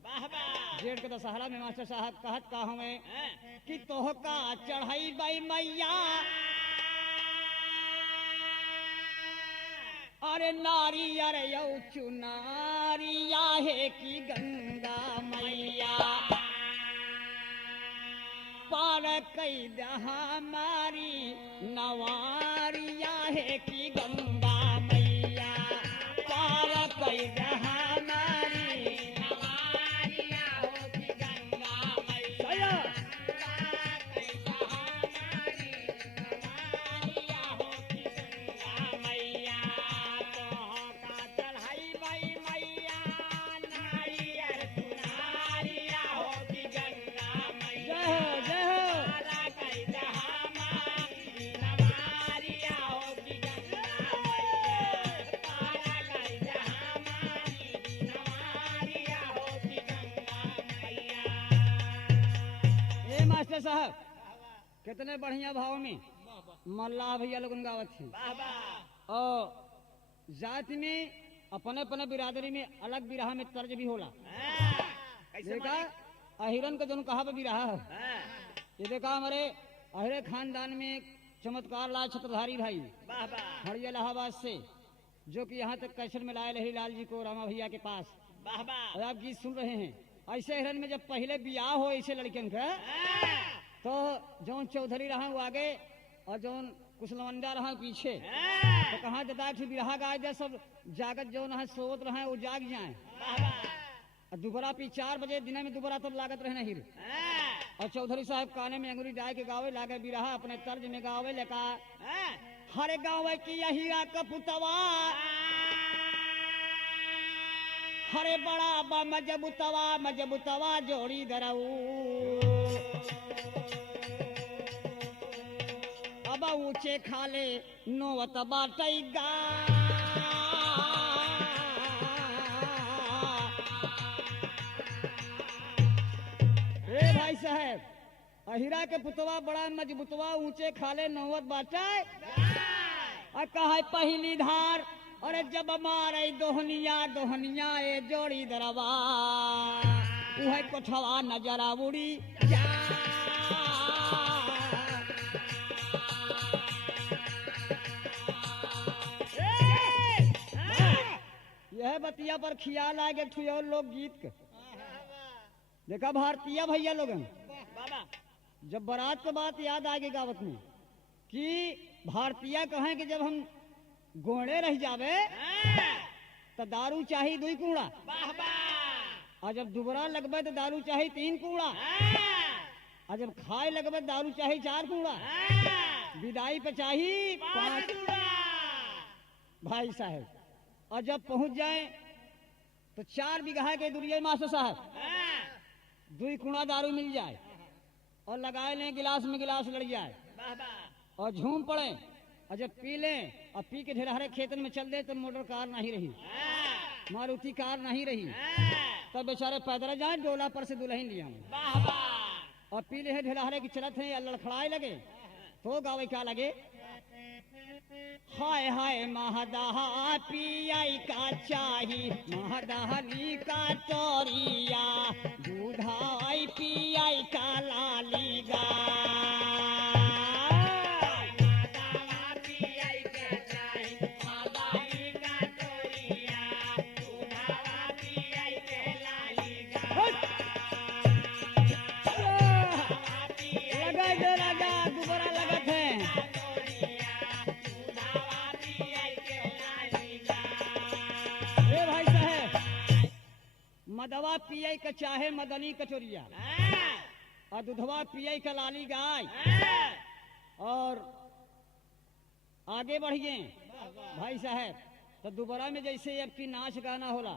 जेठ के दशहरा में मास्टर साहब कहत का हमें कि तोहका चढ़ाई बाई मैया अरे नारी अरे यौ चुनारिया है कि गंगा मैया पार कई दहा मारी नवारिया है कि गंगा मैया पार कई दहा मारी नवारिया हो कि गंगा मैया कई दहा मारी नवारिया हो कि गंगा मैया तो का चढ़ाई भाई मैया नारियर चुनारिया हो कि गंगा मैया साहब कितने बढ़िया भाव में मल्लाह भैया लोग गावत थी। और जाति में अपने अपने बिरादरी में अलग बिरहा में तर्ज भी होला। देखा अहिरन का जो कहा बिरहा है, ये देखा हमारे अहिरे खानदान में चमत्कार लाल छत्रधारी भाई हरिया इलाहाबाद से, जो कि यहाँ तक कैसर में लाए लहरी लाल जी को रामा भैया के पास। और आप गीत सुन रहे हैं। ऐसे हिरन में जब पहले बियाह हो ऐसे लड़कियन का, तो जौन चौधरी रहा वो आगे और जौन कुशलवंडा रहा पीछे, तो कहाँ जता बिरहा गाय दे सब जागत जो न सोवत रहे वो जाग जाए। और दोबारा पी 4 बजे दिन में दोबारा तब लागत रहे हिर। और चौधरी साहब काने में अंगुरी डाल के गावे लागे बिरहा अपने तर्ज में गावे लेका हर गाँव की हीरा कपुतवा हरे बड़ा बा मजबूतवा जोड़ी दरऊ अब ऊंचे खाले नोवत बाटैगा ए भाई साहब अहिरा के पुतवा बड़ा मजबूतवा ऊंचे खाले नोवत बाटे और कहा पहली धार अरे जब मारे दोहनिया ए जोड़ी दरवा उहे कोठवा नजरा उड़ी जा। यह बतिया पर खियाल आगे ठुयो लोग गीत के देखा भारतीय भैया लोग जब बारात के बात याद आगे गावत में कि भारतीय कहें कि जब हम गोड़े रह जावे तो दारू चाहिए 2 कूड़ा और जब दुबरा लगबे तो दारू चाहिए 3 कूड़ा और जब खाए लगबे दारू चाहिए 4 कूड़ा विदाई पे चाहिए 5 भाई साहब। और जब पहुंच जाए तो 4 बीघा के दुरिया मास्टर साहब 2 कूड़ा दारू मिल जाए और लगाए लें गिलास में गिलास लड़ जाए और झूम पड़े और जब पी लें और पी के ढेर खेतन में चल दे तो मोटर कार नहीं रही, मारुति कार नहीं रही, तब बेचारे पैदल जाए डोला पर से दुल्हन लिया और पी ले ढेर की चलत है लड़खड़ाए लगे तो गावे क्या लगे हाय हाय महदहा पियाई का चाही महदहनी का तोरिया दूधाई पियाई का लाली गा मदवा पिए का चाहे मदनी कचोरिया और दूधवा पिए का लाली गाय। और आगे बढ़िए भाई साहब तो दोबारा में जैसे अब की नाच गाना होला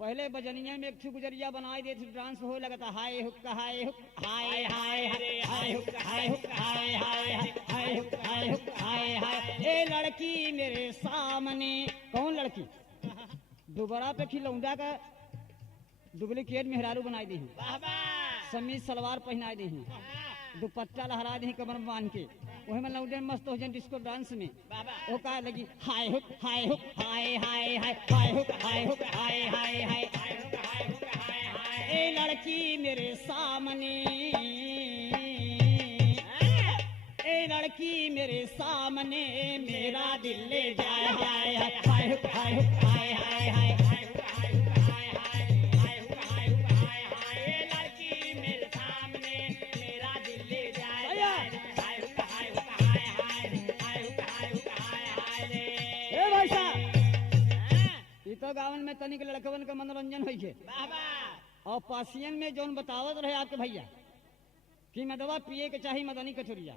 पहले बजनिया में एक गुजरिया बनाई दे डांस हो लगता हाय हुक्का हाय हुक हाय हाय हाय हुक हाय हुक हाय हाय हाय हुक हाय हुक हाय हाय। ए लड़की मेरे सामने कौन लड़की दोबारा पे खिलौंडा का डुप्लीकेट मेहरारू बनाई दी समीज सलवार पहनाई दी दुपट्टा लहरा दी कमर में बांध के वही में लौटे मस्त हो जाए डिस्को डांस में वो कहा लगी हाय हुक हाय हुक हाय हाय हाय हाय हुक हाय हुक हाय हाय हाय। ए लड़की मेरे सामने ए लड़की मेरे सामने मेरा दिल ले जाए हाय हाय हाय हुक हाय हुक हाय हाय हाय। तो गावन में तनिक लड़कवन का मनोरंजन हुई है और पासियन में जोन बतावत रहे आपके भैया कि मदवा पिए के चाही मदनी कचोरिया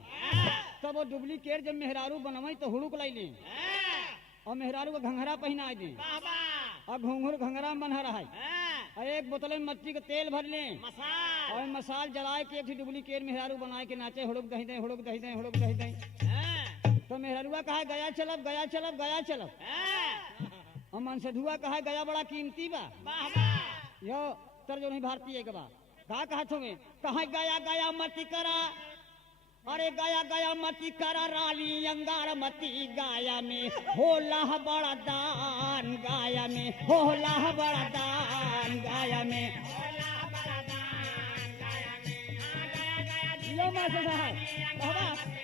तब वो डुप्लीकेट जब मेहरारू बनवाई तो हुड़ुक लाई ले और मेहरारू को घंघरा पहना दे और घुंघरू घंघरा में बना रहा है और एक बोतल में मट्टी का तेल भर ले और मसाल जलाए के एक डुप्लीकेट मेहरारू बनाए के नाचे हुड़ुक दही दे हुड़ुक दही दे हुड़ुक दही दे। तो मेहरारूआ कहा गया चलब गया चलब गया चलब और मनसधुआ कहा गया बड़ा कीमती बा यो तर जो नहीं भारतीय के बा का कहा तुम्हें कहा गया गया मती करा अरे गया गया मती करा रानी अंगार मती गाया में होला बड़ा दान गाया में होला बड़ा दान गाया में लो मास्टर साहब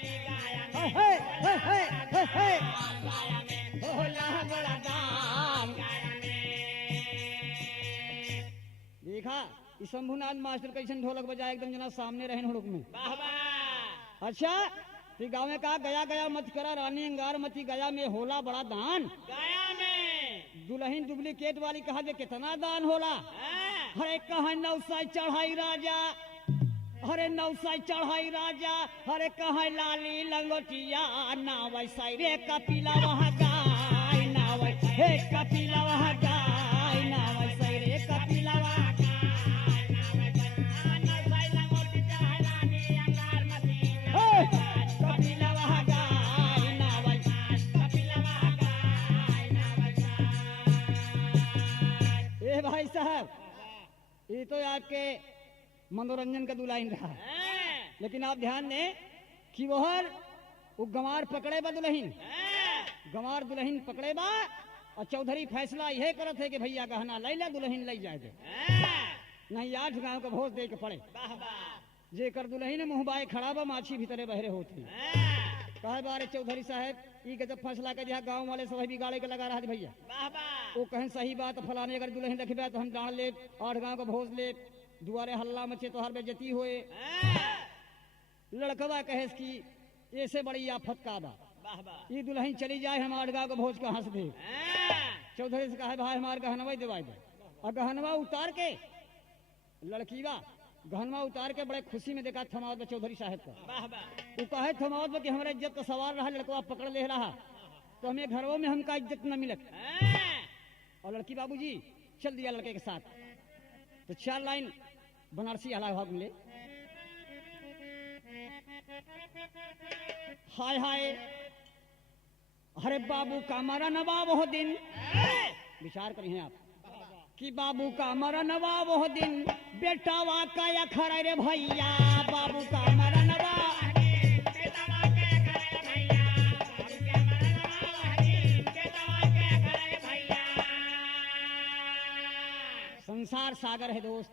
होला बड़ा दान देखा इस शंभुनाथ मास्टर कैसन ढोलक बजाए एकदम जना सामने रहे हुड़क में अच्छा फिर गाँव में कहा गया गया मत करा रानी अंगार मती गया में होला बड़ा दान गया में दुल्हन डुप्लीकेट वाली कहा जे कितना दान होला अरे कहा नौसाई चढ़ाई राजा अरे नौसाई चढ़ाई राजा अरे कहा लाली लंगोटिया ना वैसा रे कपिला वहाँ गाय ना वैसा हे कपिला वहाँ गाय ना वैसा रे कपिला वहाँ भाई साहब ये तो आपके मनोरंजन का दुल्हन रहा लेकिन आप ध्यान दें कि वो गंवार पकड़े बा दुल्हन गंवार दुल्हन पकड़े बा और चौधरी फैसला यह करत है कि भैया गहना ले ले दुल्हन ले जाए दे नहीं 8 गांव का भोज दे के पड़े जे कर दुल्हन मुंह बाए खड़ा बा माछी भीतरे बहरे होती कहे बारे चौधरी साहब ई के जब फैसला कर दिया गांव वाले सब बिगाड़े के लगा रहा है भैया वो कहें सही बात फलाने अगर दुल्हन रखबे तो हम डाल ले 8 गांव का भोज ले दुआरे हल्ला मचे तो हर बेजती होए लड़कवा कहे कि ऐसे बड़ी आफत का बा ये दुल्हन चली जाए हम 8 गांव का भोज का हंस दे चौधरी से कहे भाई हमारे गहनवा दिवाई दे और गहनवा उतार के लड़कीवा गहनवा उतार के बड़े खुशी में देखा थमावत बा चौधरी साहब का वो कहे थमावत बा कि हमारा इज्जत का सवाल रहा लड़कवा पकड़ ले रहा तो हमें घरों में हमका इज्जत न मिलत और लड़की बाबूजी चल दिया लड़के के साथ तो 4 लाइन बनारसी हला भाग मिले हाय हाय अरे बाबू का मरा नवाब हो दिन विचार करिए आप कि बाबू का मरा नवाब हो दिन बेटा वाका या खड़ा रे भैया बाबू का मरा नवाब संसार सागर है दोस्त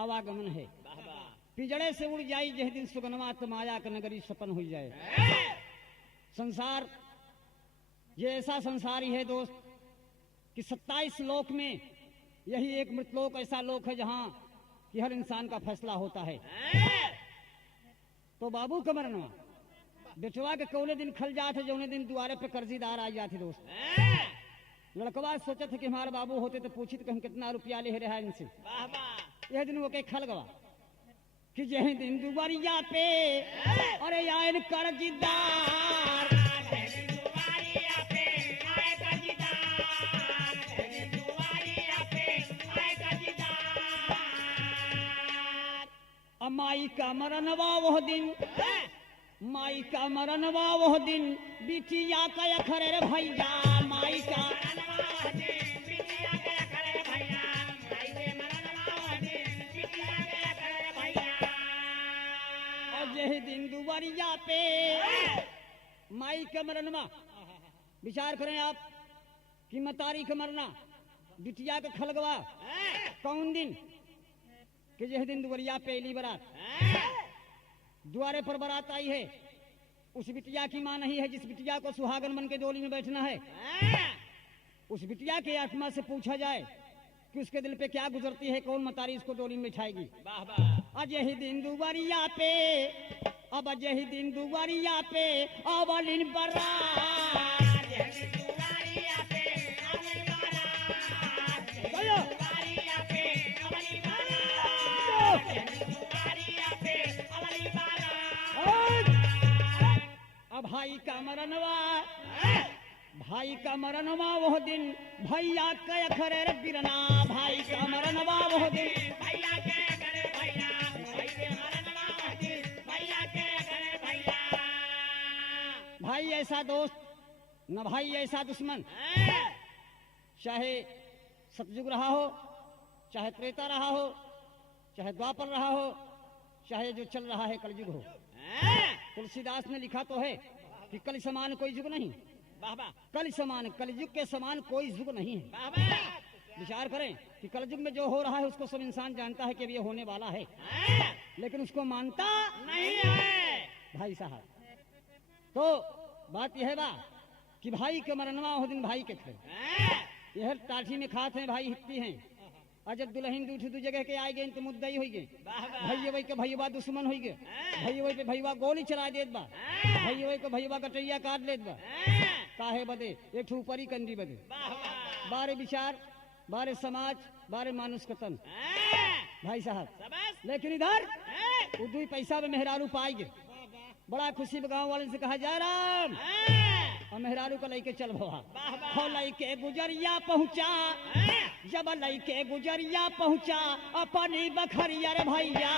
आवागमन है पिजड़े से उड़ जाई जह दिन सुगनवा तो माया का नगरी सपन हो जाए संसार ये ऐसा संसार ही है दोस्त कि 27 लोक में यही एक मृतलोक ऐसा लोक है जहां कि हर इंसान का फैसला होता है तो बाबू का मरनवा बेटवा के कौने दिन खल जाते जौने दिन दुआरे पे कर्जीदार आ जाते दोस्त लड़कवा सोचा था कि हमारे बाबू होते तो पूछी तो हम कितना रुपया ले रहा है इनसे यह दिन वो कहीं खल गवा कि जह दिन दुआरिया पे अरे आए कर्जीदार माई का मरनवा वह दिन माई का मरनवा वह दिन बिटिया का खरे रे भैया माई का यही दिन दुआरिया पे माई का मरनवा विचार करें आप कि मतारी का मरना बिटिया का खलगवा कौन दिन कि यह दिन दुआरिया पे एली बारात द्वारे पर बारात आई है उस बिटिया की मां नहीं है जिस बिटिया को सुहागन बन के डोली में बैठना है उस बिटिया के आत्मा से पूछा जाए कि उसके दिल पे क्या गुजरती है कौन मतारी इसको डोली में बिठाएगी आज यही दिन दुआरिया पे अब आज यही दिन दुआरिया पे अवलिन बारात भाई का मरनवा वह दिन भैया के खरे रे बिरना भाई का मरनवा वह दिन भैया के खरे भैया भाई के मरनवा वह दिन भैया के खरे भैया भाई ऐसा दोस्त न भाई ऐसा दुश्मन चाहे सतयुग रहा हो चाहे त्रेता रहा हो चाहे द्वापर रहा हो, चाहे जो चल रहा है कलयुग हो। तुलसीदास ने लिखा तो है कि कल समान कोई युग नहीं, कल समान, कलयुग के समान कोई युग नहीं है। विचार करें कि कलयुग में जो हो रहा है उसको सब इंसान जानता है कि ये होने वाला है, लेकिन उसको मानता नहीं है भाई साहब। तो बात यह बा कि भाई के मरनवा हो दिन भाई के थे, यह टाठी में खाते हैं भाई हित्ती हैं। और जब दुल्हन दूठ दू जगह के आए गए तो मुद्दई हो गए, भैया के भैया दुश्मन हो गए, भैया पे भैया गोली चला देत बा, भैया के भैया कटैया काट लेत बा। काहे बदे? एक ठू ऊपरी कंडी बदे। बारे विचार, बारे समाज, बारे मानुष का तन भाई साहब। लेकिन इधर वो दुई पैसा में मेहरारू पाई गए, बड़ा खुशी गाँव वाले से कहा जा राम, और मेहरारू को लेके चल भवा। हो लइके गुजरिया पहुँचा, जब लइके गुजरिया पहुँचा अपनी बखरिया रे भैया,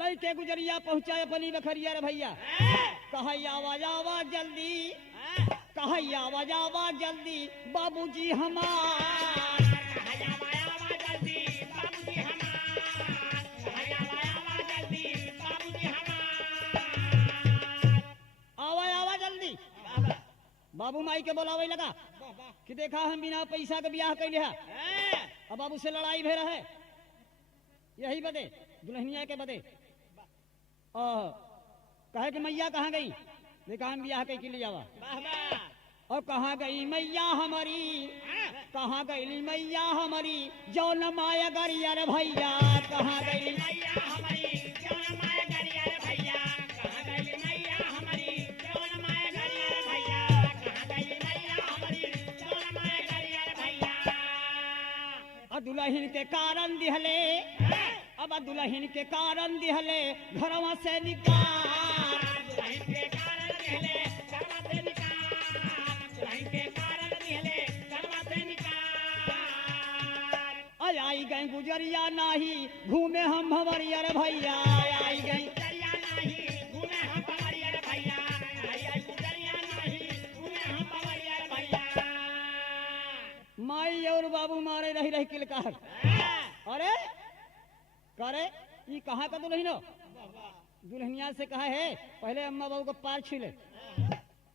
लइके गुजरिया पहुँचा अपनी बखरिया रे भैया। कहा आवाज आवाज जल्दी, कहा आवाज आवाज जल्दी बाबूजी हमार, बाबू माई के बोलावे लगा कि देखा हम बिना पैसा के ब्याह कैले है, अब बाबू से लड़ाई भे रहे, यही बदे दुल्हनिया के बदे। कहे कि मैया कहाँ गई? देखा हम ब्याह के लिए जावा। और कहाँ गई मैया हमारी, कहाँ गई मैया हमारी जो न माया गरिया रे भैया, कहाँ गई मैया हमारी जो न माया गरिया रे भैया, कहाँ गई मैया हमारी जो न माया गरिया रे भैया, कहाँ गई मैया हमारी जो न माया गरिया रे भैया। और दुल्हन के कारण दिहले, अब दुल्हन के कारण दिहले घरवा से निकाल, दुल्हन के कारण दिहले घरवा से निकाल, दुल्हन के कारण दिहले घरवा से निकाल। आई गई गुजरिया नाही घूमे हम भंवरिया रे भैया, आई गई गुजरिया नाही घूमे हम भंवरिया रे भैया, आई गुजरिया नाही घूमे हम भंवरिया रे भैया। माई और बाबू मारे रही रही किलकार। अरे करे ये कहाँ का दुल्हन हो? दुल्हनिया से कहा है पहले अम्मा बाबू को पैर छू ले,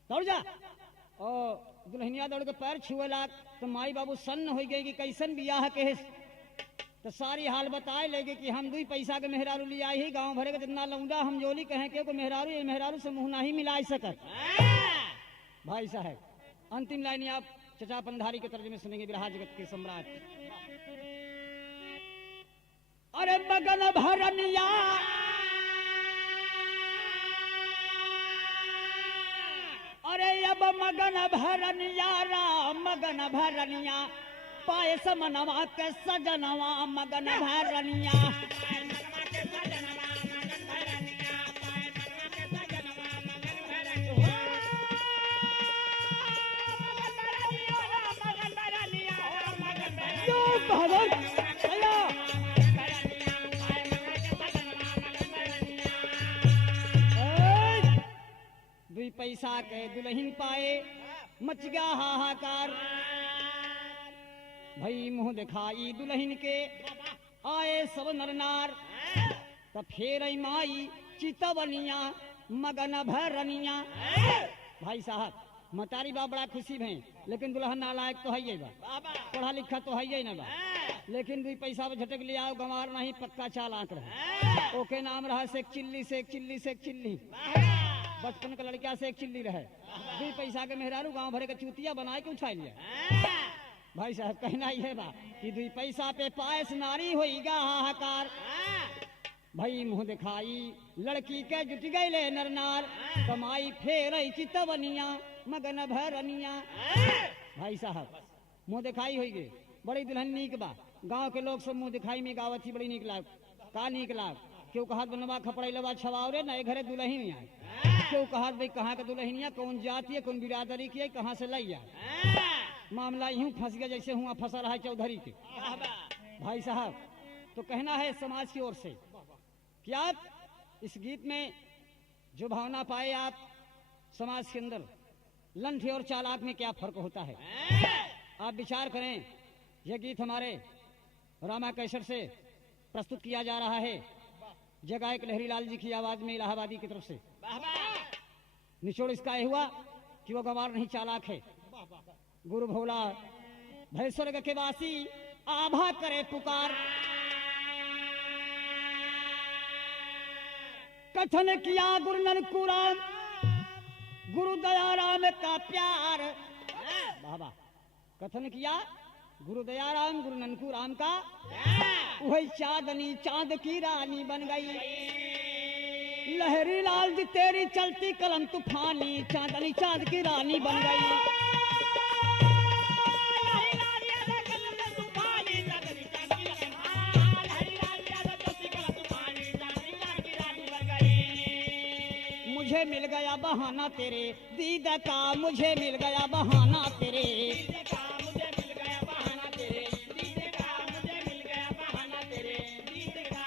दौड़ जा। और दुल्हनिया दौड़ के पैर छुए लाग तो माई बाबू सन्न हो गए कि कैसन बियाह के है। तो सारी हाल बताए लेगे कि हम दुई पैसा के मेहरारू लिया ही, गांव भरे के जितना लौंडा हम जोली कहें के मेहरारू, ये मेहरारू से मुंह नहीं मिला सकत। भाई साहब अंतिम लाइन आप चचा पंधारी के तर्जुमे सुनेंगे, बिरहा जगत के सम्राट। अरे मगन भरनिया, अरे अब मगन भरनिया राम, मगन भरनिया पाए समनवा के सजनवा, मगन भरनिया दुई पैसा के दुल्हन पाए मच गया हाहाकार। भई मुंह दिखाई दुल्हन के आए सब नर नार, तो फेर माई चितवनिया मगन भरनिया। भाई साहब मतारी बा बड़ा खुशी भई, लेकिन दुल्हन नालायक तो है बा, पढ़ा लिखा तो है ना बा, लेकिन दुई पैसा झटक लिया गंवार नहीं, पक्का चाल आंक रहे। ओके नाम रहा से एक चिल्ली, से एक चिल्ली, से एक चिल्ली, बचपन का लड़का से एक चिल्ली रहे। दुई पैसा के मेहरारू गांव भरे का चूतिया बना के उठा लिया। भाई साहब कहना यह बा कि दुई पैसा पे पायस नारी होईगा हाहाकार। भाई मुंह दिखाई लड़की के जुट गए ले नरनार, कमाई फेर चितवनिया मगन भरनिया। भाई साहब मुंह दिखाई होई गए, बड़ी दुल्हन नीक बा, गांव के लोग सब मुंह दिखाई में गावत ही बड़ी नीक लाग। का नीक लाग? क्यों कहा बनवा खपड़े लवा छवाओ रे नए घरे दुल्हन आए, क्यों कहा भाई कहाँ का दुल्हनिया, कौन जाति है, कौन बिरादरी की है, कहाँ से लाई आए। मामला यूं फंस गया जैसे हुआ फंसा रहा है चौधरी के। भाई साहब तो कहना है समाज की ओर से कि आप इस गीत में जो भावना पाए आप समाज के अंदर लंठे और चालाक में क्या फर्क होता है। आप विचार करें। यह गीत हमारे रामा कैसेट से प्रस्तुत किया जा रहा है जय गायक लहरी लाल जी की आवाज में इलाहाबादी की तरफ से। निचोड़ इसका यह हुआ कि वो गंवार नहीं चालाक है। गुरु भोला भय स्वर्ग के वासी आभा करे पुकार, कथन किया गुरु ननकुराम गुरु दयाराम का प्यार। बाबा कथन किया गुरु दयाराम गुरु ननकुराम का, वही चांदनी चांद की रानी बन गई। लहरी लाल जी तेरी चलती कलम तूफानी, चांदनी चांद की रानी बन गई। मुझे मिल गया बहाना तेरे दीद का, मुझे मिल गया बहाना तेरे दीद का, मुझे मिल गया बहाना तेरे दीद का, मुझे मिल गया बहाना तेरे दीद का।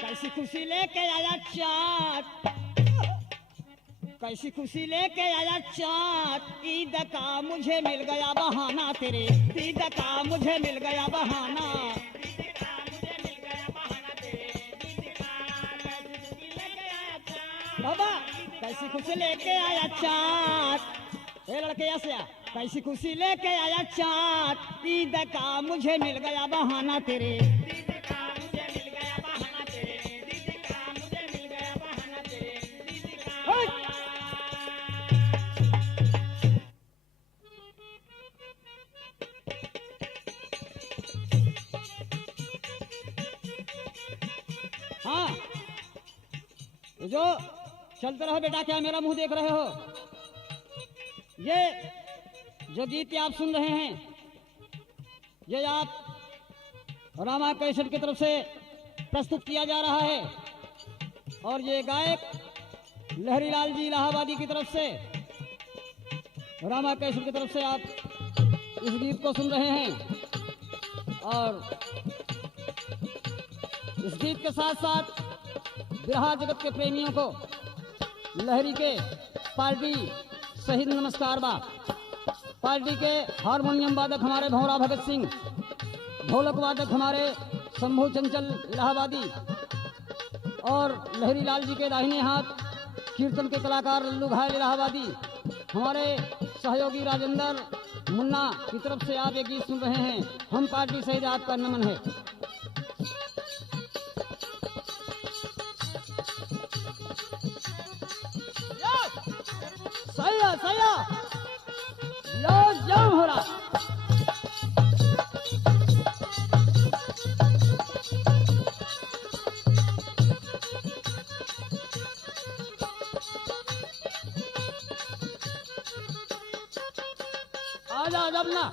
कैसी खुशी लेके आया चाँद, कैसी खुशी लेके आया चाँद ईद का, मुझे मिल गया बहाना तेरे दीद का, मुझे मिल गया बहाना। बाबा कैसी खुशी लेके आया चाँद, ए लड़के ऐसे आ, कैसी खुशी लेके आया चाँद ईद का, मुझे मिल गया बहाना तेरे दीद का, मुझे मिल गया बहाना तेरे दीद का, मुझे मिल गया बहाना तेरे दीद का। हाँ जो चलते रहो बेटा, क्या मेरा मुंह देख रहे हो। ये जो गीत आप सुन रहे हैं ये आप रामा कैसेट की तरफ से प्रस्तुत किया जा रहा है और ये गायक लहरी लाल जी इलाहाबादी की तरफ से रामा कैसेट की तरफ से आप इस गीत को सुन रहे हैं। और इस गीत के साथ साथ बिरहा जगत के प्रेमियों को लहरी के पार्टी शहीद नमस्कार बा। पार्टी के हारमोनियम वादक हमारे भौरा भगत सिंह, ढोलक वादक हमारे शंभू चंचल इलाहाबादी और लहरी लाल जी के दाहिने हाथ कीर्तन के कलाकार लल्लू घायल इलाहाबादी, हमारे सहयोगी राजेंद्र मुन्ना की तरफ से आप एक गीत सुन रहे हैं। हम पार्टी शहीद आपका नमन है। सैया लो जाम हो रहा। आजा जब ना